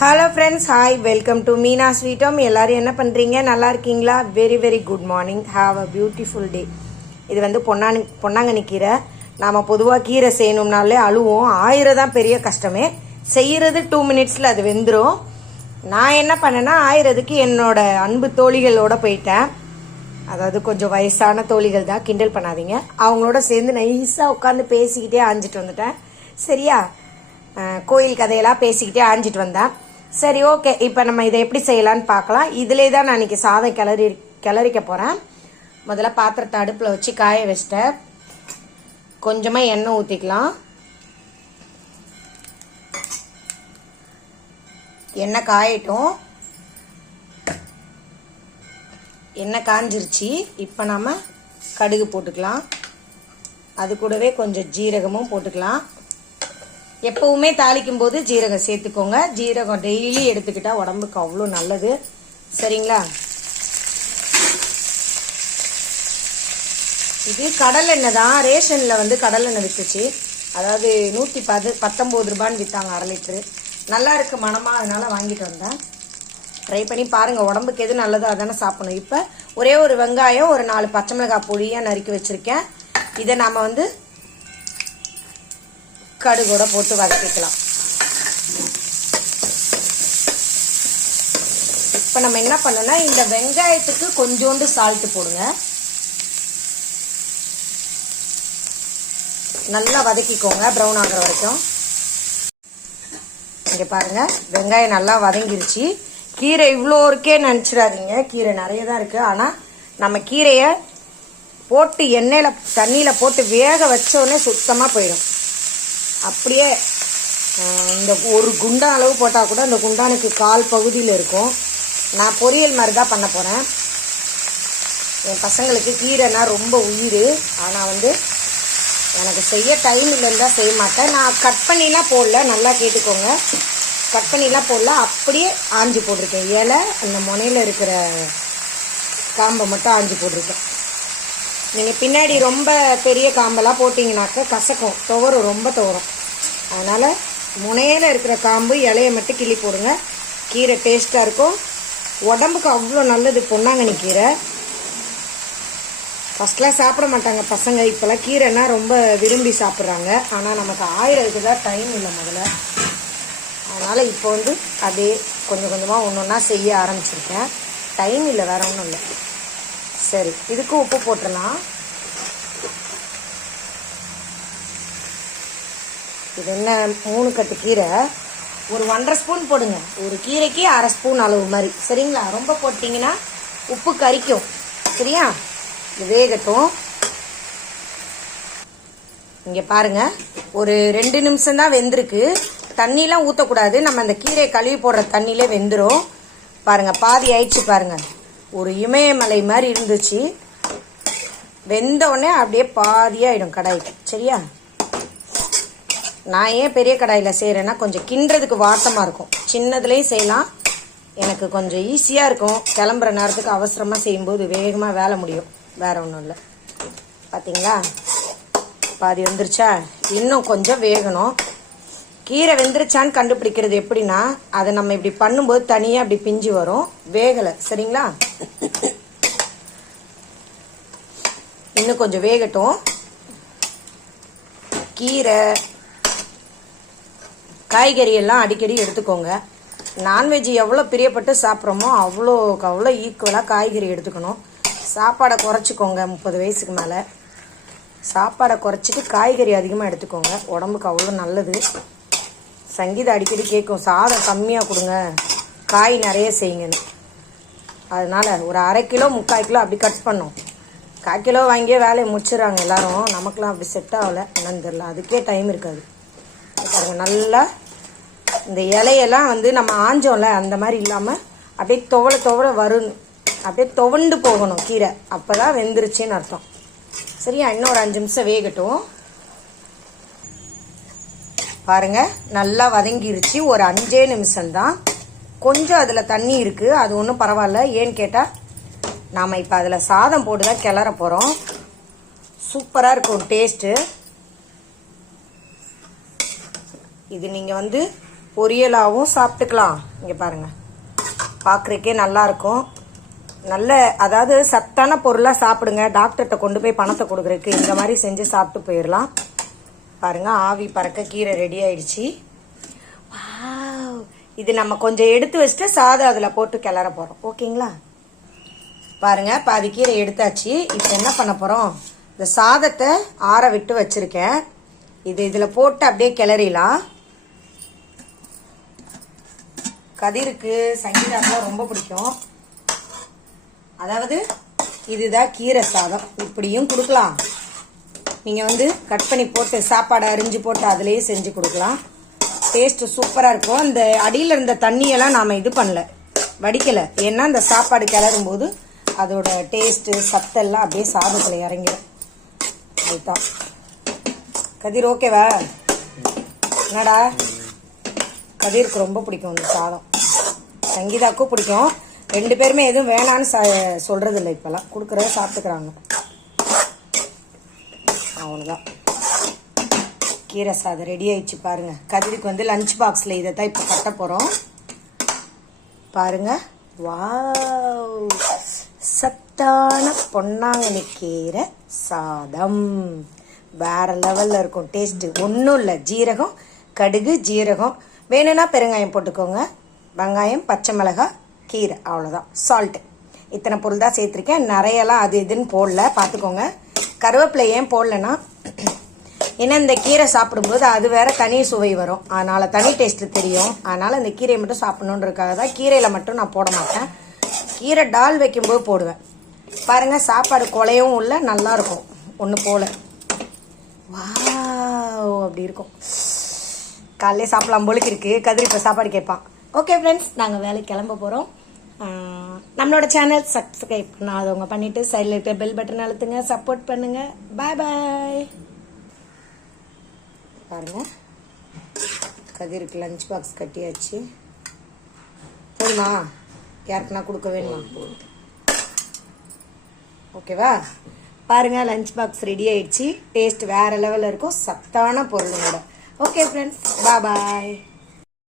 Hello friends hi welcome to Meena ஸ்வீட்டம் எல்லாரும் என்ன பண்ணுறீங்க நல்லா இருக்கீங்களா? Very very good morning have a beautiful day இது வந்து பொன்னானி பொன்னாங்கண்ணி கீரை நாம் பொதுவாக கீரை செய்யணும்னாலே அழுவோம். ஆயிரம் தான் பெரிய கஷ்டமே. செய்கிறது டூ மினிட்ஸில் அது வெந்துடும் நான் என்ன பண்ணேன்னா ஆயிரதுக்கு என்னோட அன்பு தோழிகளோடு போயிட்டேன். அதாவது கொஞ்சம் வயசான தோழிகள் தான் கிண்டல் பண்ணாதீங்க. அவங்களோட சேர்ந்து நைஸாக உட்காந்து பேசிக்கிட்டே ஆஞ்சிட்டு வந்துட்டேன். சரியா? கோயில் கதையெல்லாம் பேசிக்கிட்டே ஆஞ்சிட்டு வந்தேன். சரி ஓகே. இப்போ நம்ம இதை எப்படி செய்யலாம்னு பார்க்கலாம். இதிலே தான் நான் இன்னைக்கு சாதம் கிளறி கிளறிக்க போகிறேன் முதல்ல பாத்திரத்தை அடுப்பில் வச்சு காய வச்சிட்டேன் கொஞ்சமாக எண்ணெய் ஊற்றிக்கலாம் எண்ணெய் காயட்டும். எண்ணெய் காஞ்சிருச்சு. இப்போ நாம் கடுகு போட்டுக்கலாம். அது கூடவே கொஞ்சம் ஜீரகமும் போட்டுக்கலாம். எப்பவுமே தாளிக்கும் போது ஜீரகம் சேர்த்துக்கோங்க. ஜீரகம் டெய்லி எடுத்துக்கிட்டா உடம்புக்கு அவ்வளோ நல்லது. சரிங்களா? இது கடலெண்ணெய் தான். ரேஷனில் வந்து கடலெண்ணெய் விற்றுச்சு அதாவது நூற்றி பது பத்தொம்போது ரூபான்னு விற்றாங்க அரை லிட்ரு நல்லா இருக்கு மனமாக அதனால் வாங்கிட்டு வந்தேன். ட்ரை பண்ணி பாருங்கள் உடம்புக்கு எது நல்லதோ அதானே சாப்பிடணும். இப்போ ஒரே ஒரு வெங்காயம் ஒரு நாலு பச்சை மிளகாய் பொடியாக நறுக்கி வச்சுருக்கேன். இதை நாம் வந்து கடுகோட போட்டு வதக்கிக்கலாம். இப்போ நம்ம என்ன பண்ணோம்னா இந்த வெங்காயத்துக்கு கொஞ்சோண்டு சால்ட்டு போடுங்க. நல்லா வதக்கிக்கோங்க ப்ரௌன் ஆகிற வரைக்கும். இங்கே பாருங்க வெங்காயம் நல்லா வதங்கிருச்சு. கீரை இவ்வளோ இருக்கே நினச்சிடாதீங்க. கீரை நிறைய தான் இருக்குது ஆனால் நம்ம கீரையை போட்டு எண்ணெயில் தண்ணியில் போட்டு வேக வச்சோடனே சுத்தமாக போயிடும். அப்படியே இந்த ஒரு குண்டான் அளவு போட்டால் கூட அந்த குண்டானுக்கு கால் பகுதியில் இருக்கும். நான் பொரியல் மாதிரி தான் பண்ண போகிறேன் என் பசங்களுக்கு கீரைனா ரொம்ப உயிர். ஆனால் வந்து எனக்கு செய்ய டைம் இல்லைன்னு தான் செய்ய மாட்டேன். நான் கட் பண்ணிலாம் போடல நல்லா கேட்டுக்கோங்க. கட் பண்ணிலாம் போடல அப்படியே ஆஞ்சி போட்டிருக்கேன். இலை அந்த முனையில் இருக்கிற காம்பை மட்டும் ஆஞ்சி போட்டிருக்கேன். நீங்கள் பின்னாடி ரொம்ப பெரிய காம்பெல்லாம் போட்டிங்கனாக்கா கசக்கும். துவரும் ரொம்ப துவரும். அதனால் முனையில் இருக்கிற காம்பு இலையை மட்டும் கிள்ளி போடுங்க. கீரை டேஸ்ட்டாக இருக்கும். உடம்புக்கு அவ்வளோ நல்லது பொன்னாங்கண்ணி கீரை. ஃபஸ்ட்லாம் சாப்பிட மாட்டாங்க பசங்க. இப்போல்லாம் கீரைன்னா ரொம்ப விரும்பி சாப்பிட்றாங்க. ஆனால் நமக்கு ஆயிரத்துக்கு தான் டைம் இல்லை முதல்ல. அதனால் இப்போ வந்து அதே கொஞ்சம் கொஞ்சமாக ஒன்று ஒன்றா செய்ய ஆரம்பிச்சிருக்கேன். டைம் இல்லை வேற ஒன்றும் இல்லை. சரி இதுக்கு உப்பு போட்டுடலாம் இது என்ன மூணு கட்டு கீரை. ஒரு ஒன்றரை ஸ்பூன் போடுங்க. ஒரு கீரைக்கு அரை ஸ்பூன் அளவு மாதிரி. சரிங்களா? ரொம்ப போட்டிங்கன்னா உப்பு கரிக்கும். சரியா? இது வேகட்டும். இங்கே பாருங்க. ஒரு ரெண்டு நிமிஷம் தான் வெந்திருக்கு. தண்ணிலாம் ஊற்றக்கூடாது நம்ம அந்த கீரையை கழுவி போடுற தண்ணியிலே வெந்துடும் பாருங்கள் பாதி ஆயிடுச்சு பாருங்கள் ஒரு இமயமலை மாதிரி இருந்துச்சு. வெந்த உடனே அப்படியே பாதியாயிடும் கடாய். சரியா? நான் ஏன் பெரிய கடாயில் செய்கிறேன்னா கொஞ்சம் கிண்டுறதுக்கு வாட்டமாக இருக்கும். சின்னதுலேயும் செய்யலாம். எனக்கு கொஞ்சம் ஈஸியாக இருக்கும். கிளம்புற நேரத்துக்கு அவசரமாக செய்யும்போது வேகமாக வேலை முடியும். வேற ஒன்றும் இல்லை. பார்த்தீங்களா பாதி வந்துருச்சா? இன்னும் கொஞ்சம் வேகணும். கீரை வெந்துருச்சான்னு கண்டுபிடிக்கிறது எப்படின்னா அதை நம்ம இப்படி பண்ணும்போது தனியாக அப்படி பிஞ்சு வரும். வேகலை சரிங்களா? இன்னும் கொஞ்சம் வேகட்டும். கீரை காய்கறி எல்லாம் அடிக்கடி எடுத்துக்கோங்க. நான்வெஜ் எவ்வளோ பிரியப்பட்டு சாப்பிட்றோமோ அவ்வளோக்கு அவ்வளோ ஈக்குவலாக காய்கறி எடுத்துக்கணும். சாப்பாடை குறைச்சிக்கோங்க முப்பது வயசுக்கு மேலே. சாப்பாடை குறைச்சிட்டு காய்கறி அதிகமாக எடுத்துக்கோங்க. உடம்புக்கு அவ்வளோ நல்லது. சங்கீதம் அடிக்கடி கேட்கும் சாதம் கம்மியாக கொடுங்க. காய் நிறைய செய்யுங்கன்னு. அதனால் ஒரு அரை கிலோ முக்கால் கிலோ அப்படி கட் பண்ணோம். கால் கிலோ வாங்கியே வேலையை முடிச்சிடுறாங்க எல்லாரும். நமக்குலாம் அப்படி செட் ஆகலை. என்னன்னு தெரில அதுக்கே டைம் இருக்காது. இங்க பாருங்க நல்லா இந்த இலையெல்லாம் வந்து நம்ம ஆஞ்சோம்ல அந்த மாதிரி இல்லாமல் அப்படியே துவள துவள வரும் அப்படியே துவண்டு போகணும் கீரை. அப்போ தான் வெந்துருச்சுன்னு அர்த்தம். சரியா? இன்னும் ஒரு அஞ்சு நிமிஷம் வேகட்டும். பாருங்க நல்லா வதங்கிருச்சு. ஒரு அஞ்சே நிமிஷம்தான். கொஞ்சம் அதில் தண்ணி இருக்குது அது ஒன்றும் பரவாயில்ல. ஏன்னு கேட்டால் நாம் இப்போ அதில் சாதம் போட்டு தான் கிளற போகிறோம் சூப்பராக இருக்கும் டேஸ்ட்டு இது நீங்கள் வந்து பொரியலாகவும் சாப்பிட்டுக்கலாம். இங்கே பாருங்கள் பார்க்குறக்கே நல்லா இருக்கும். நல்ல அதாவது சத்தான பொருளாக சாப்பிடுங்க. டாக்டர்கிட்ட கொண்டு போய் பணத்தை கொடுக்குறதுக்கு இந்த மாதிரி செஞ்சு சாப்பிட்டு போயிடலாம். பாருங்க ஆவி பறக்க கீரை ரெடி ஆயிடுச்சு. இது நம்ம கொஞ்சம் எடுத்து வச்சுட்டு சாதம் அதில் போட்டு கிளற போகிறோம் ஓகேங்களா? பாருங்க பாதி கீரை எடுத்தாச்சு. இப்போ என்ன பண்ண போகிறோம் இந்த சாதத்தை ஆற விட்டு வச்சுருக்கேன். இது இதில் போட்டு அப்படியே கிளறிலாம் கதிருக்கு சங்கீதாக்கெலாம் ரொம்ப பிடிக்கும். அதாவது இதுதான் கீரை சாதம். இப்படியும் கொடுக்கலாம். நீங்கள் வந்து கட் பண்ணி போட்டு சாப்பாடை அரிஞ்சு போட்டு அதுலேயே செஞ்சு கொடுக்கலாம். டேஸ்ட்டு சூப்பராக இருக்கும். இந்த அடியில் இருந்த தண்ணியெல்லாம் நாம் இது பண்ணல. வடிக்கலை. ஏன்னா இந்த சாப்பாடு கிளறும் போது அதோட டேஸ்ட்டு சத்தெல்லாம் அப்படியே சாதத்தில் இறங்கிடும் அதுதான். கதிர் ஓகேவா என்னடா? கதிருக்கு ரொம்ப பிடிக்கும் இந்த சாதம். சங்கீதாக்கும் பிடிக்கும். ரெண்டு பேருமே எதுவும் வேணான்னு ச இல்லை இப்போல்லாம். கொடுக்குறத சாப்பிட்டுக்கிறாங்க. அவ்வளோதான் கீரை சாதம் ரெடி ஆயிடுச்சு பாருங்க. கதிரிக்கு வந்து லஞ்ச் பாக்ஸில் இதை தான் இப்போ கட்ட போகிறோம் பாருங்க. வாவ். சத்தான பொன்னாங்கண்ணி கீரை சாதம். வேற லெவலில் இருக்கும். டேஸ்ட்டு ஒன்றும் இல்லை. ஜீரகம் கடுகு ஜீரகம். வேணும்னா பெருங்காயம் போட்டுக்கோங்க. வெங்காயம் பச்சை மிளகாய் கீரை. அவ்வளோதான் சால்ட்டு இத்தனை பொருள் தான் சேர்த்துருக்கேன். நிறையலாம் அது இதுன்னு போடல. பார்த்துக்கோங்க. கருவேப்பிலை ஏன் போடலன்னா ஏன்னா இந்த கீரை சாப்பிடும்போது அது வேற தனி சுவை வரும். அதனால தனி டேஸ்ட் தெரியும். அதனால இந்த கீரையை மட்டும் சாப்பிடணுன்றதுக்காக தான் கீரையில மட்டும் நான் போட மாட்டேன். கீரை டால் வைக்கும்போது போடுவேன். பாருங்க சாப்பாடு குலையவும் இல்லை நல்லா இருக்கும். ஒன்று போல. வாவ் அப்படி இருக்கும். காலையிலே சாப்பிடலாம் போலுக்கு இருக்கு கதிர் இப்போ சாப்பாடு கேட்பான். ஓகே ஃப்ரெண்ட்ஸ் நாங்கள் வேலைக்கு கிளம்ப போகிறோம் நம்மளோட சேனல் சப்ஸ்கிரைப் பண்ணாதவங்க பண்ணிட்டு சைடில் இருக்கிற பெல் பட்டன் அழுத்துங்க சப்போர்ட் பண்ணுங்க. பாய் பாய் பாருங்க. கதிருக்கு லஞ்ச் பாக்ஸ் கட்டியாச்சு. போதுமா? யாருக்குன்னா கொடுக்க வேணுமா? ஓகேவா பாருங்க லஞ்ச் பாக்ஸ் ரெடி ஆயிடுச்சு. டேஸ்ட் வேற லெவலில் இருக்கும். சத்தான பொருளுங்களோட. Okay friends bye